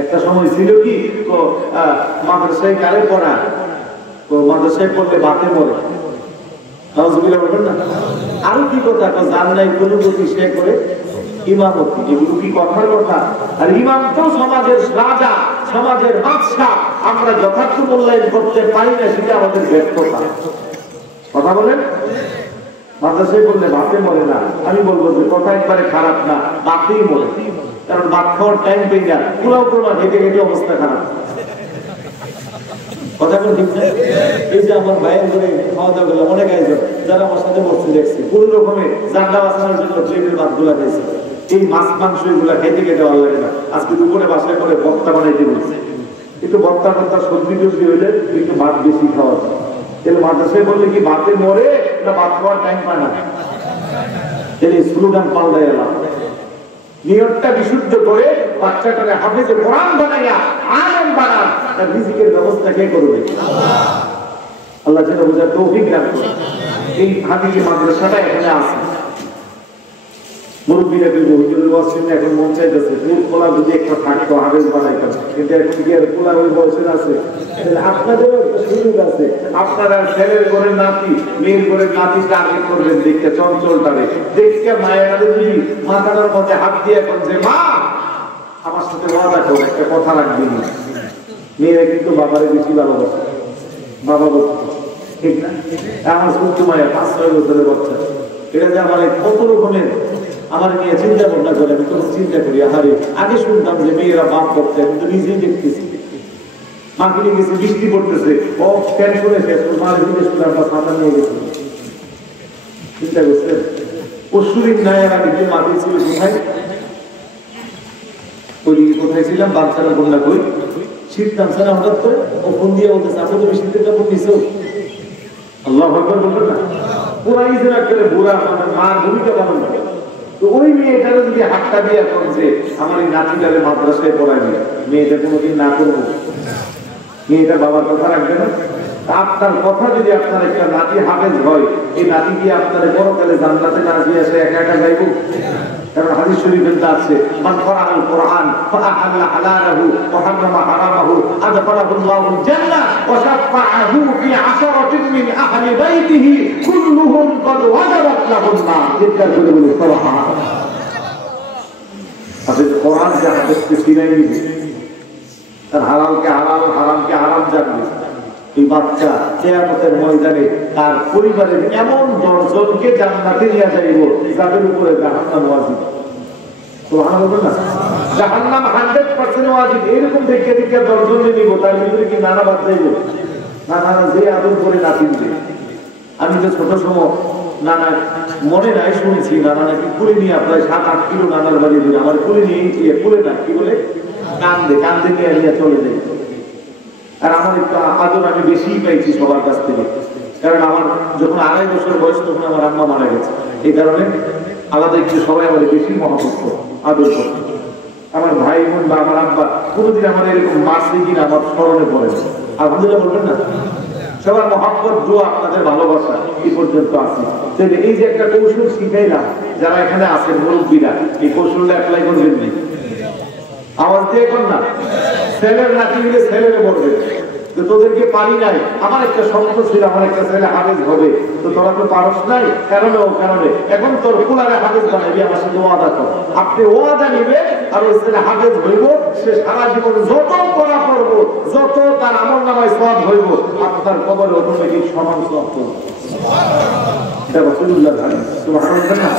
একটা সময় ছিল কি তো মাদ্রাসায় কারে পড়া, তো মাদ্রাসায় পড়লে বাতে মরে, বলবেন না? আরো কি কথা, জান নাই কোনো প্রতি সে করে ইমামতি, এগুলো কি কথার কথা? আর ইমাম তো সমাজের রাজা, সমাজের বাদশাহ, আমরা যথার্থ মূল্যায়ন করতে পারি না, সেটা আমাদের ব্যর্থতা। কথা বলেন, মাদ্রাসায় বললে বাতে মরে না, আমি বলবো যে কথা একবারে খারাপ না, বাতেই মরে। কারণ ভাত খাওয়ার টাইম পেয়ে যায়, পুরাও করবা হেঁটে হেঁটে অবস্থা খারাপ। কথা বল ঠিক না? এই যে আমার ভাইয়ের ঘরে খাওয়া দাওয়া গেল, অনেক আয়োজন, যারা আমার সাথে বসতে দেখছে কোন রকমের জানলা বাঁচানোর জন্য ট্রেনের ভাত গুলা খাইছে। এই মাছ মাংস এগুলা খেতে খেতে ভালো লাগে না। আজকে দুপুরে বাসায় করে ভর্তা বানাইতে বলছে, একটু ভর্তা সবজি টবজি হইলে একটু ভাত বেশি খাওয়া যায়। তাহলে মাদ্রাসায় বললে কি ভাতে মরে না ভাত খাওয়ার টাইম পায় না? তাহলে স্লোগান পাল্টাই এলাম, নিয়তটা বিশুদ্ধ করে বাচ্চাটাকে হাফেজে কোরআন বানাইয়া আলেম বানান, তার রিজিকের ব্যবস্থা কে করবে? আল্লাহ যেন বোঝার তৌফিক দান করুন। এই হাদিসে মাদ্রাসাটা এখানে আছে। মুরব্বীরা হুজুরের ওয়াজ শুনে এখন মন চাইতেছে খোলা যদি একটা থাকতো হাফেজ বানাইতাম, কিন্তু এখন কি আর খোলা ওই বয়সের আছে? আপনাদেরও একটা সুযোগ আছে, আপনারা ছেলের ঘরে নাতি, মেয়ের ঘরে নাতি টার্গেট করবেন, দেখতে চঞ্চলটারে দেখতে মায়েরা যদি মাথাটার মধ্যে হাত দিয়ে এখন যে মা আমার সাথে ওয়াদা করো, একটা কথা রাখবি না। মেয়েরা কিন্তু বাবারে বেশি ভালোবাসে, বাবা বলছে ঠিক না? আমার ছোট্ট মায়ের 5-6 বছরের বাচ্চা, এটা যে আমার কত রকমের আমার নিয়ে চিন্তা ভাবনা করে, আমি তখন চিন্তা করি আহারে আগে শুনতাম যে মেয়েরা বাপ করতে, আমি তো নিজেই দেখতেছি। মাকে গেছে, বৃষ্টি পড়তেছে, ও ফ্যান শুনেছে, মার জিনিস করে আমরা ছাতা নিয়ে গেছি। চিন্তা করছেন পশুরিন নায়ের আগে যে মাটি ছিল কোথায়? ওইদিকে কোথায় ছিলাম? বাচ্চারা বন্যা কই শীত নামছে না হঠাৎ করে, ও ফোন দিয়ে বলতেছে আপনি তো শীতের কাপড় নিছো। আল্লাহ ভগবান বলবেন না, পুরা ইসরা করে বুড়া মার ভূমিকা পালন করে। তো ওই মেয়েটারও যদি হাতটা দিয়ে এখন যে আমার এই নাতিটারে মাদ্রাসায় পড়াইবে, মেয়েটা কোনোদিন না করবো? মেয়েটা বাবার কথা রাখবে না? আপনার কথা যদি আপনার একটা নাতি হাফেজ হয়, এই নাতি দিয়ে আপনার পরকালে জান্নাতে না দিয়ে আসে একা একা যাইব? কারণ হাদিস শরীফের আছে মান ক্বারাআল কুরআন ফাআহাল্লা হালালাহু ওয়া হারামা হারামাহু আদখালাহুল্লাহুল জান্নাহ ওয়া শাফাআহু ফি 'আশরাতিন মিন আহলি বাইতিহি কুল্লুহুম ক্বাদ ওয়াজাবাত লাহুন নার। চিৎকার করে বলি সুবহানাল্লাহ। আপনি কোরআন যে হাদিসকে চিনাই নিবে, তার হালালকে হালাল হারামকে হারাম জানবে, এই বাচ্চা কিয়ামতের ময়দানে তার পরিবারের এমন 10 জনকে জান্নাতে নিয়ে যাইব যাদের উপরে জাহান্নাম ওয়াজিব। সুবহানাল্লাহ বলেন না, জাহান্নাম 100% ওয়াজিব। এরকম দেখে 10 জন নিব, তার ভিতরে কি নানা বাদ যাইব? নানা যে আদর করে নাতি দিবে। আমি তো ছোট সময় নানা মনে নাই শুনছি নানা নাকি কুলে নিয়ে প্রায় 7-8 কিলো নানার বাড়ি দিবে। আমার কুলে নিয়ে কুলে না কি বলে কান্দে নিয়ে চলে যাই। আর আমার একটু আদর আমি বেশিই পাইছি সবার কাছ থেকে, কারণ আমার যখন 2.5 বছর বয়স তখন আমার আম্মা মারা গেছে। এই কারণে আলাদা একটু সবাই আমার বেশি মহাভক্ত আদর করত। আমার ভাই বোন বা আমার আব্বা কোনোদিন আমার এরকম মারছে কিনা আমার স্মরণে পড়ে। আলহামদুলিল্লাহ বলবেন না? সবার মহাব্বত দোয়া আপনাদের ভালোবাসা এই পর্যন্ত আছে। তাহলে এই যে একটা কৌশল শিখাইলাম, যারা এখানে আছেন মুরব্বীরা, এই কৌশলটা অ্যাপ্লাই করবেন নি? আওয়াজ দিয়ে কর না, ছেলের নাতি মিলে ছেলেরে বলবে তো তোদেরকে পারি নাই। আমার একটা স্বপ্ন ছিল আমার একটা ছেলে হাফেজ হবে, তো তোরা তো পারস নাই কারণে ও কারণে এখন তোর কুলারে হাফেজ বানাবি, আমার সাথে ওয়াদা কর। আপনি ওয়াদা নিবে আর ওই ছেলে হাফেজ হইব, সে সারা জীবন যত পড়া করবো, যত তার আমল নামায় সওয়াব হইব, আপনার কবরে অটোমেটিক সমান সওয়াব করবে। এটা রাসূলুল্লাহ সুবহানাল্লাহ।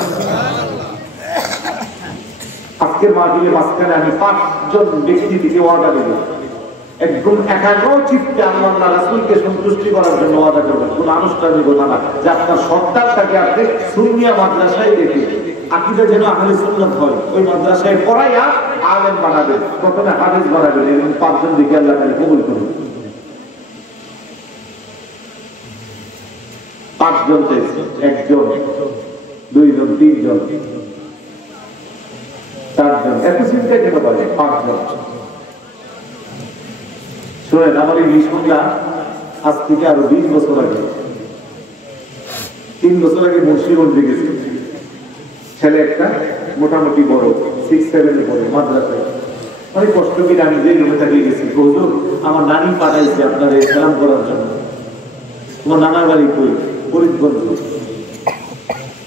আজকের মাহফিলে মাঝখানে আমি 5 জন ব্যক্তি থেকে ওয়াদা দেব, একদম একাগ্র চিত্তে আল্লাহ রাসূলকে সন্তুষ্টি করার জন্য ওয়াদা করবেন। কোন আনুষ্ঠানিকতা না, যে আপনার সন্তানটাকে আপনি সুন্নিয়া মাদ্রাসায় দেখে আকীদা যেন আহলে সুন্নাত হয়, ওই মাদ্রাসায় পড়াইয়া আলেম বানাবেন, প্রথমে হাফেজ বানাবেন। এবং 5 জন দিকে আল্লাহ তাআলা কবুল করুন। 5 জন চাইছে, 1 জন 2 জন 3 জন 4 জন, এত চিন্তা কেন করে? 5 জন। শোনেন, আমার এই মিশনটা আজ থেকে আরো 20 বছর আগে, 3 বছর আগে মুন্সিগঞ্জে গেছি। ছেলে একটা মোটামুটি বড় 6-7 পড়ে মাদ্রাসায়, অনেক কষ্ট করে আমি যে রুমে থাকিয়ে গেছি। হুজুর আমার নানি পাঠাইছে আপনাদের সালাম করার জন্য। তোমার নানার বাড়ি কই? ফরিদগঞ্জ।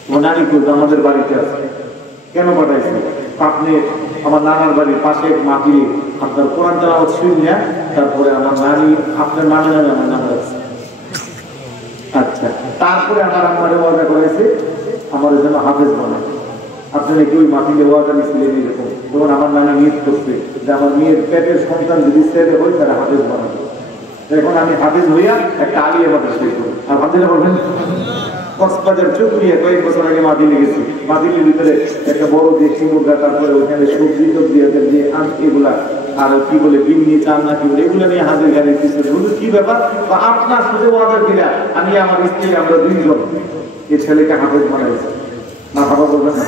তোমার নানি কই? আমাদের বাড়িতে আছে। কেন পাঠাইছে? আপনি আমার নানার বাড়ির পাশে মাটি আপনার কোরআন তেলাওয়াত শুনলে তারপরে আমার নানি আপনার নামে নামে আমার নাম রাখছে। আচ্ছা, তারপরে আমার আম্মারে ওয়াদা করেছে আমার জন্য হাফেজ বানায়। আপনি নাকি ওই মাটিতে ওয়াদা নিয়েছিলেন এরকম। তখন আমার নানি নিয়ত করছে যে আমার মেয়ের পেটের সন্তান যদি ছেলে হয় তারা হাফেজ বানাবে। এখন আমি হাফেজ হইয়া একটা আলিয়া মাদ্রাসায় করি। আলহামদুলিল্লাহ বলবেন। কক্সবাজার চুকুরিয়া কয়েক বছর আগে মাদিনে গেছি। মাদিনের ভিতরে একটা বড় দেশি মুরগা, তারপরে ওখানে সবজি টবজি যে এগুলা আর কি বলে বিন্নি চাল না কি বলে এগুলো নিয়ে হাজির গাড়ির পিছনে। বলুন কি ব্যাপার? আপনার সাথে ওয়াদা কিনা আমি আমার স্ত্রী আমরা 2 জন এই ছেলেকে হাফেজ বানাইছি। না ভাবা বলবেন না?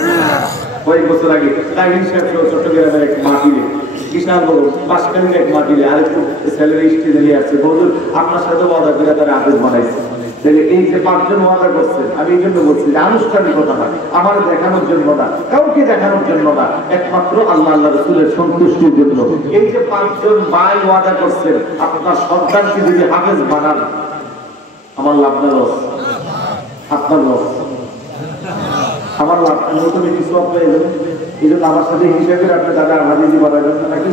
কয়েক বছর আগে তাহির সাহেব চট্টগ্রামের এক মাটিলে, বিশাল বড় বাসকালীর এক মাটিলে আরেকটু ছেলের স্ত্রী নিয়ে আসছে। বলুন আপনার সাথে ওয়াদা কিনা তারা হাফেজ বানাইছে। এই যে 5 জন ওয়াদা করছেন, আমি এই জন্য বলছি যে আনুষ্ঠানিকতা না, আমার দেখানোর জন্য না, কাউকে দেখানোর জন্য না, একমাত্র আল্লাহ আল্লাহ রাসূলের সন্তুষ্টির জন্য। এই যে 5 জন ভাই ওয়াদা করছেন, আপনার সন্তানকে যদি হাফেজ বানান, আমার লাভ না লস? আপনার লস, আমার লাভ। নতুন কিছু আপনার এই জন্য আমার সাথে হিসাবে আপনি দাদা হাদিজি বানাবেন না নাকি?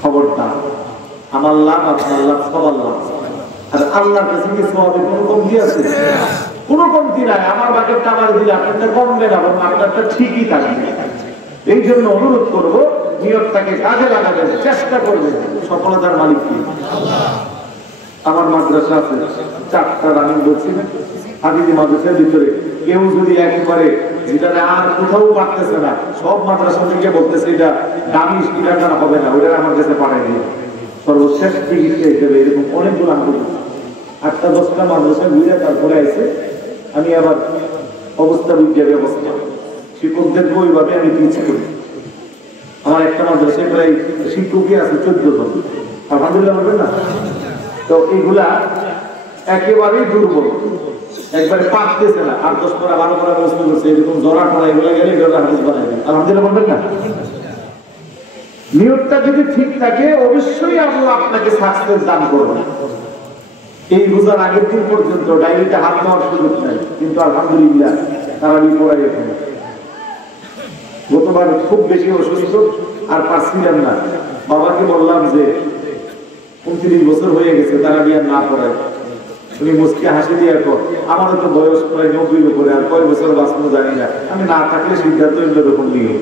খবরদার, আমার লাভ আপনার লাভ, সবার লাভ। আর আল্লাহর কাছে কি সওয়াবে কোনো কমতি আছে? কোনো কমতি নাই। আমার বাকেটটা আমার দিলে আপনারটা কমবে না, বরং আপনারটা ঠিকই থাকবে। এই জন্য অনুরোধ করবো নিয়তটাকে কাজে লাগাবেন, চেষ্টা করবেন। সফলতার মালিক কি? আল্লাহ। আমার মাদ্রাসা আছে 4টা রানিং বলছি না, হাদিদি মাদ্রাসার ভিতরে কেউ যদি একেবারে যেটা আর কোথাও পারতেছে না, সব মাদ্রাসা থেকে বলতেছে এটা দামি স্পিকার হবে না, ওটা আমার কাছে পাঠাই দিয়ে সর্বশেষ চিকিৎসা হিসেবে এরকম অনেকগুলো আমি 8-10টা মাদ্রাসা ঘুরে তারপরে আছে। আমি আবার অবস্থা বিজ্ঞান ব্যবস্থা শিক্ষকদের ওইভাবে আমি পিছিয়ে করি। আমার একটা মাদ্রাসায় প্রায় শিক্ষকই আছে 14 জন, আলহামদুলিল্লাহ বলবেন না? তো এইগুলা একেবারেই দুর্বল, একবারে পারতেছে না, 8-10 পড়া 12 পড়া প্রশ্ন করছে, এরকম জরা টরা এগুলো গেলে এগুলো হাদিস বানাই দেয়, আলহামদুলিল্লাহ বলবেন না? নিয়তটা যদি ঠিক থাকে অবশ্যই আল্লাহ আপনাকে সাকসেস দান করবেন। এই রোজার আগের দিন পর্যন্ত ডায়েরিতে হাত দেওয়ার সুযোগ নাই, কিন্তু আলহামদুলিল্লাহ তারা পড়াই এখন। গতবার খুব বেশি অসুস্থ আর পারছিলাম না, বাবাকে বললাম যে 29 বছর হয়ে গেছে তারা আর না পড়ায়। উনি মুসকে হাসি দিয়ে এখন আমারও তো বয়স প্রায় 90 উপরে, আর কয় বছর বাঁচবো জানি না, আমি না থাকলে সিদ্ধান্ত এরকম নিয়ে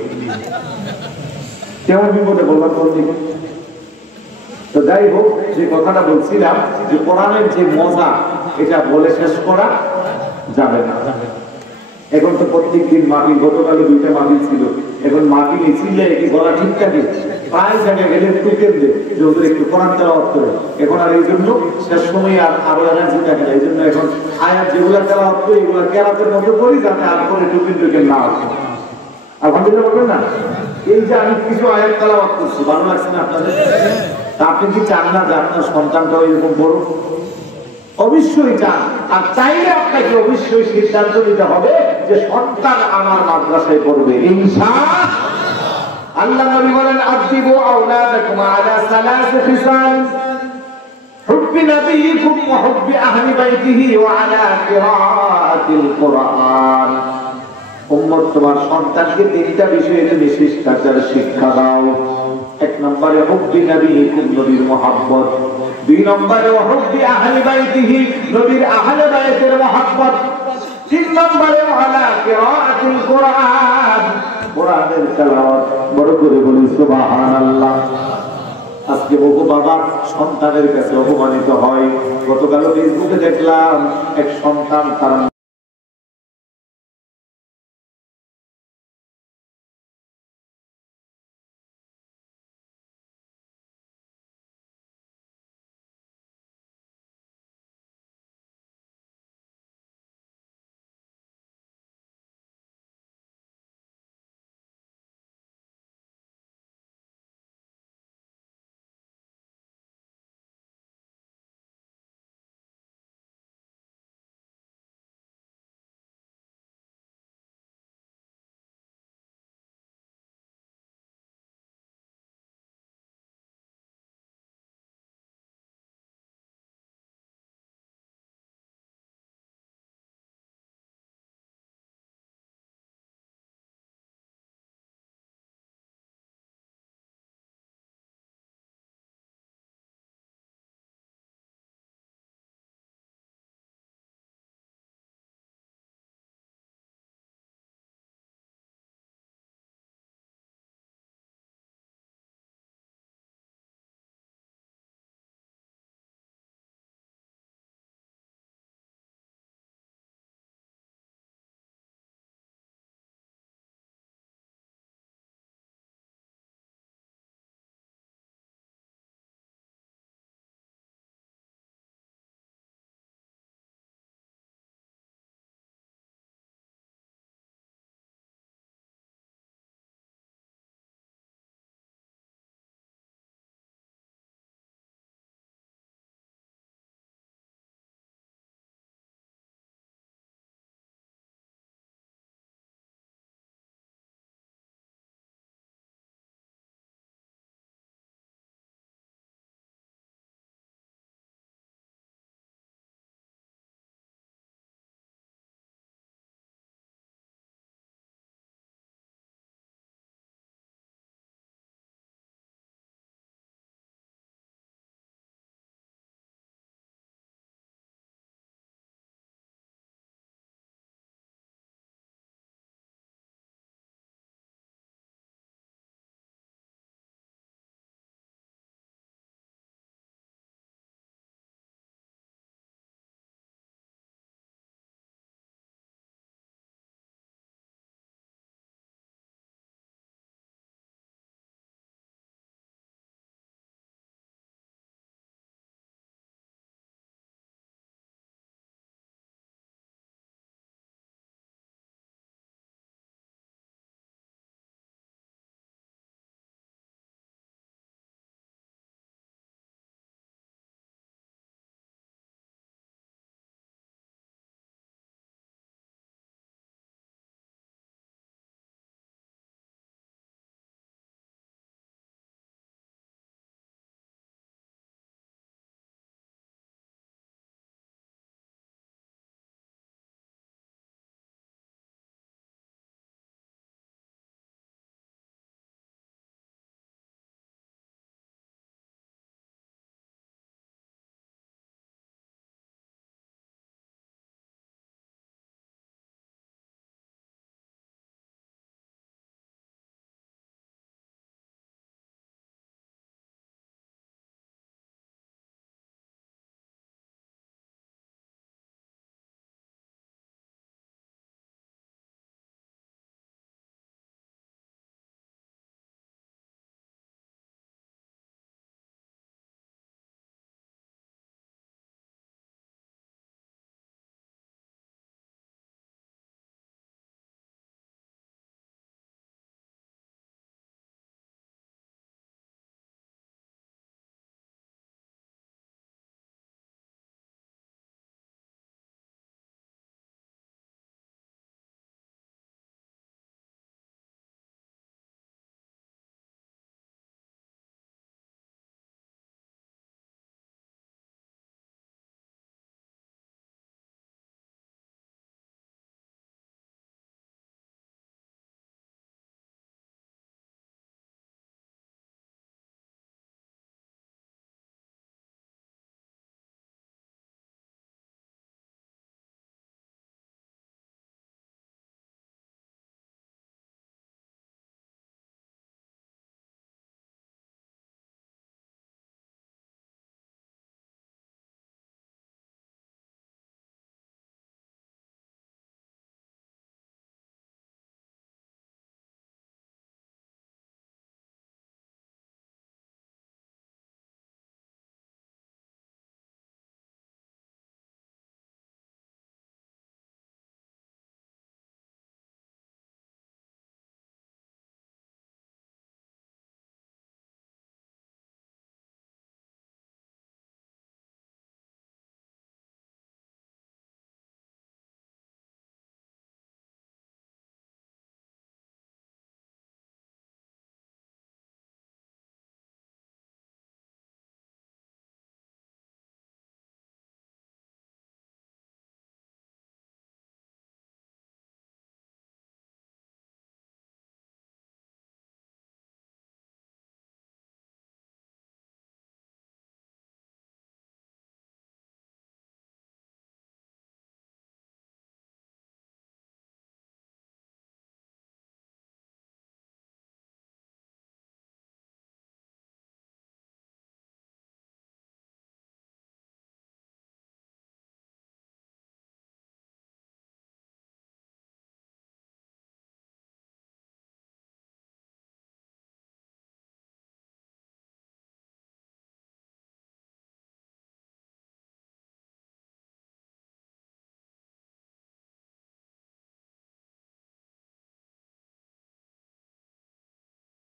কেমন বিপদে বললাম কোন দিকে। তো যাই হোক, যে কথাটা বলছিলাম যে কোরআনের যে মজা এটা বলে শেষ করা যাবে না। এখন তো প্রত্যেক দিন মাহফিল, গতকালে 2টা মাহফিল ছিল, এখন মাহফিল ছিলে কি বলা ঠিক থাকে, প্রায় জায়গায় গেলে টুকের দে যে ওদের একটু কোরআন তেলাওয়াত করে। এখন আর এই জন্য শেষ সময় আরো এনার্জি থাকে না, এই জন্য এখন আয়াত যেগুলা তেলাওয়াত করি এগুলা কেরাতের মধ্যে করি, যাতে আর পরে টুকের না আসে। আলহামদুলিল্লাহ বলবেন না? এই যে আমি কিছু আয়াত তেলাওয়াত করছি, ভালো লাগছে না আপনাদের? আপনি কি চান না যে আপনার সন্তানটাও এরকম বড়? অবশ্যই চান, আর চাইলে আপনাকে অবশ্যই সিদ্ধান্ত নিতে হবে যে সন্তান আমার মাদ্রাসায় পড়বে ইনশাআল্লাহ। আল্লাহ নবী বলেন আদিবু আওলাদাকুম আলা সালাসি খিসাল হুব্বি নবিয়িকুম ওয়া হুব্বি আহলি বাইতিহি ওয়া আলা কিরাআতিল কুরআন। উম্মত, তোমার সন্তানকে 3টা বিষয়ে তুমি শিক্ষা দাও। 1 নম্বরে হুব্বি নবিয়িকুম, নবীর মুহাব্বত। 2 নম্বরে হুব্বি আহলি বাইতিহি, নবীর আহলে বাইতের মুহাব্বত। 3 নম্বরে আলা কিরাআতিল কুরআন, কোরআনের তেলাওয়াত। বড় করে বলি সুবহানাল্লাহ। আজকে বহু বাবা সন্তানের কাছে অপমানিত হয়। গতকাল ফেসবুকে দেখলাম এক সন্তান তার